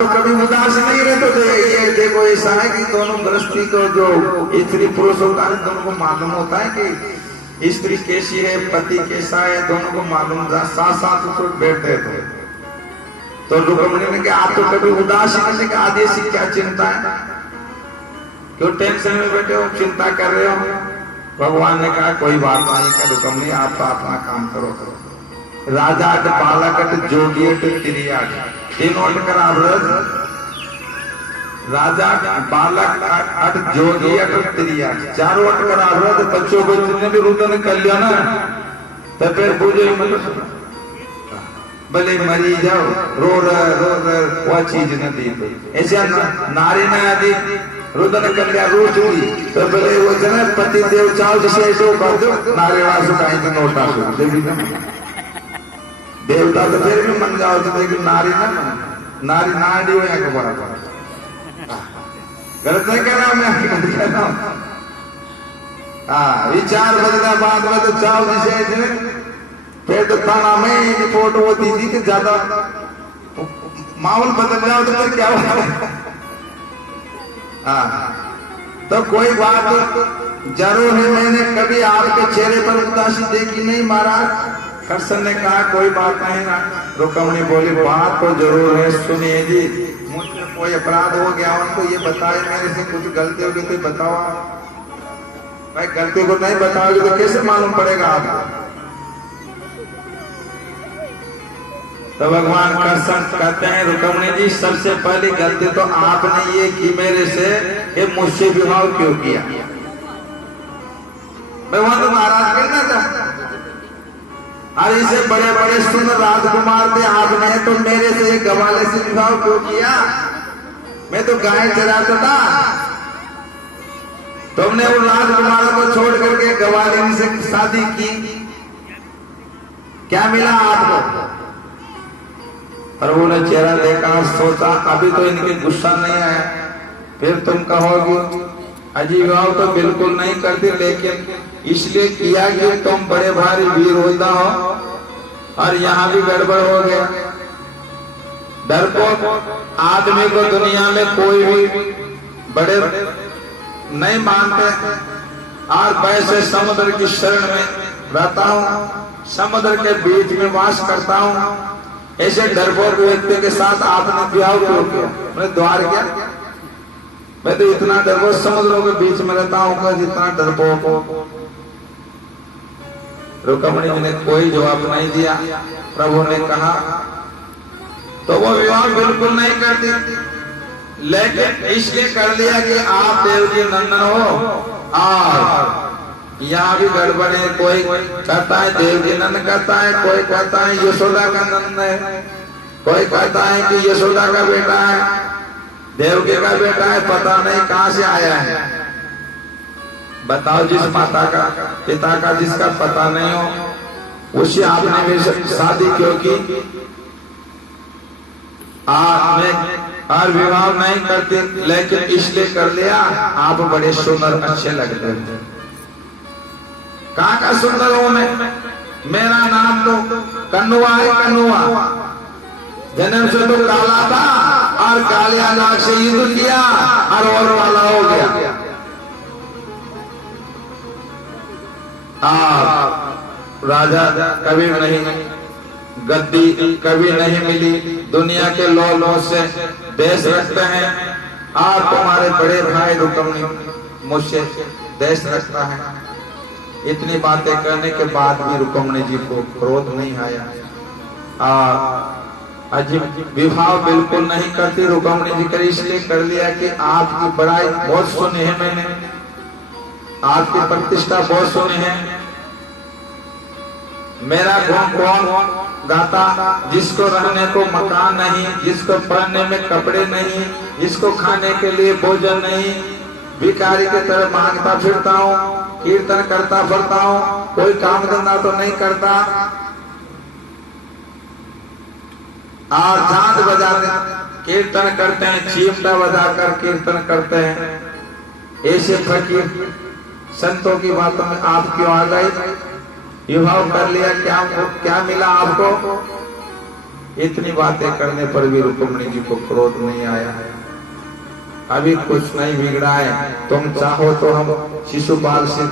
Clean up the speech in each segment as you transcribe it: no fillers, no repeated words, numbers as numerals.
तो कभी उदास नहीं रहते थे। ये देखो ऐसा है कि दोनों गृहस्थी को जो स्त्री पुरुष होता है दोनों को मालूम होता है कि स्त्री कैसी है पति कैसा है, दोनों को मालूम था। साथ साथ तो बैठते थे। तो रुक्मिणी ने कहा आप तो कभी उदास ही नहीं, आधे से क्या चिंता है, क्यों टेंशन में बैठे हो, चिंता कर रहे हो। भगवान ने कहा कोई बात नहीं, रुक्मिणी आप तो अपना काम करो। राजा बालक जोगी त्रिया तीनों कराव्रत, राजा बालक अट जोगी अट त्रिया चारों अट कराव्रत। बच्चों को जितने भी रुदन कर लिया ना तो फिर पूजे भले मरी जाओ, रो वह चीज न दी। ऐसे नारी ने आदि रुदन कर लिया रो चुकी तो भले वो जन पति देव चाहो जिसे ऐसे कर दो, नारी वासु का नोटा देवता तो फिर भी मन जाओ तो, लेकिन नारी ना नारी नाड़ी हो यहाँ बड़ा गलत नहीं कह रहा हूं मैं। हाँ विचार बदला बाद में तो चाहो जिसे फिर तो थाना में रिपोर्ट होती थी कि ज्यादा माहौल बदल जाओ तो फिर क्या होगा। हाँ तो कोई बात जरूर है, मैंने कभी आपके चेहरे पर उदासी देखी नहीं महाराज। कृष्ण ने कहा कोई बात नहीं ना। रुक्मिणी बोली बात तो जरूर है, सुनिए जी मुझसे कोई अपराध हो गया उनको ये बताए, मेरे से कुछ गलती होगी तो बताओ। भाई गलती को नहीं बताओगे तो कैसे मालूम पड़ेगा आपको। तो भगवान कृष्ण कहते हैं रुक्मिणी जी सबसे पहली गलती तो आपने ये की मेरे से कि मुझसे विवाह क्यों किया। भगवान तो नाराज करना था। अरे इसे बड़े बड़े सुंदर राजकुमार थे आपने, तो मेरे से एक गवाले से विवाह क्यों किया। मैं तो गाय चराता था, तुमने उन राजकुमारों को छोड़ करके गवालिनी से शादी की, क्या मिला आपको। प्रभु ने चेहरा देखा, सोचा अभी तो इनके गुस्सा नहीं आया, फिर तुम कहोगे अजी विवाह तो बिल्कुल नहीं करती, लेकिन इसलिए किया कि तुम बड़े भारी वीर होता हो और यहाँ भी गड़बड़ हो गया। डरपोक आदमी को दुनिया में कोई भी बड़े नहीं मानते, और वैसे समुद्र की शरण में रहता हूँ, समुद्र के बीच में वास करता हूँ, ऐसे डरपोक व्यक्ति के साथ आपने ब्याह क्यों किया। मैंने द्वार किया, मैं तो इतना डरपोक समुद्रों के बीच में रहता हूँ, जितना डरपोक हो। रुक्मिणी जी ने कोई जवाब नहीं दिया। प्रभु ने कहा तो वो विवाह बिल्कुल नहीं करती, लेकिन इसलिए कर लिया कि आप देव की नंदन हो, और यहाँ भी गड़बड़ है। कोई कहता है देव की नंदन कहता है, कोई कहता है यशोदा का नंदन है, कोई कहता है कि यशोदा का बेटा है, देवकी का बेटा है, पता नहीं कहां से आया है। बताओ जिस माता का पिता का जिसका पता नहीं हो उससे आपने भी शादी क्यों की। और विवाह नहीं करते, लेकिन इसलिए कर लिया आप बड़े सुंदर अच्छे लगते हैं। कहाँ का सुंदर हूं मैं, मेरा नाम तो कन्नुआ है। कन्नुआ जन्म से तो काला था और कालिया नाग से युद्ध किया और वाला हो गया। राजा कभी नहीं, गद्दी कभी नहीं मिली, दुनिया के लोग से देश रखते हैं, और तुम्हारे बड़े भाई रुक्मिणी मुझसे देश रखता है। इतनी बातें करने के बाद भी रुक्मिणी जी को क्रोध नहीं आया। अजीब विवाह बिल्कुल नहीं करती रुक्मिणी जी कर, इसलिए कर लिया कि आपकी बड़ाई बहुत सुनी है, मैंने आपकी प्रतिष्ठा बहुत सुनी है। मेरा गुण कौन गाता, जिसको रहने को मकान नहीं, जिसको पहनने में कपड़े नहीं, जिसको खाने के लिए भोजन नहीं, भिखारी की तरह मांगता फिरता हूँ, कीर्तन करता फिरता हूँ, कोई काम धंधा तो नहीं करता, और झांझ बजाते कीर्तन करते हैं, चिमटा बजाकर कीर्तन करते हैं। ऐसे फकीर संतों की बातों में आप क्यों आ गए। विवाह कर लिया, क्या मिला आपको। इतनी बातें करने पर भी रुक्मिणी जी को क्रोध नहीं आया। अभी कुछ नहीं बिगड़ा है, तुम चाहो तो हम शिशुपाल से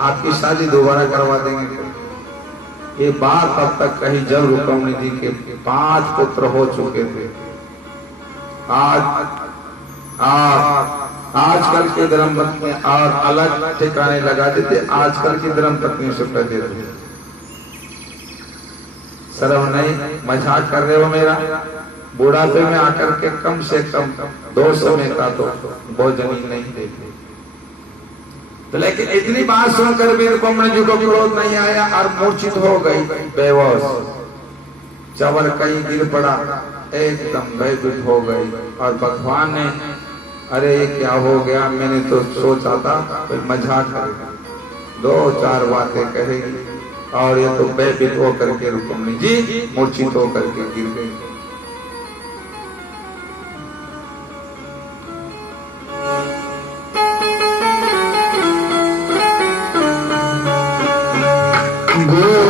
आपकी शादी दोबारा करवा देंगे। ये बात तब तक कही जब रुक्मिणी जी के 5 पुत्र हो चुके थे। आजकल की धर्म पत्नी और अलग ठिकाने लगा देते, आजकल की धर्म पत्नियों से कहते थे शर्म नहीं, मजाक कर रहे हो मेरा? बुढ़ापे में आकर के कम से कम 200 में का तो बहुत जमीन नहीं देती। तो लेकिन इतनी बात सुनकर भी रुक्मिणी जी को क्रोध नहीं आया और मूर्छित हो गई, बेहोश। चवर कहीं गिर पड़ा, एकदम भयभीत हो गई। और भगवान ने, अरे ये क्या हो गया, मैंने तो सोचा था कोई मजाक करेगा, 2-4 बातें कहेगी और ये तो भयभीत होकर के रुक्मिणी जी मूर्छित होकर के गिर गई। गो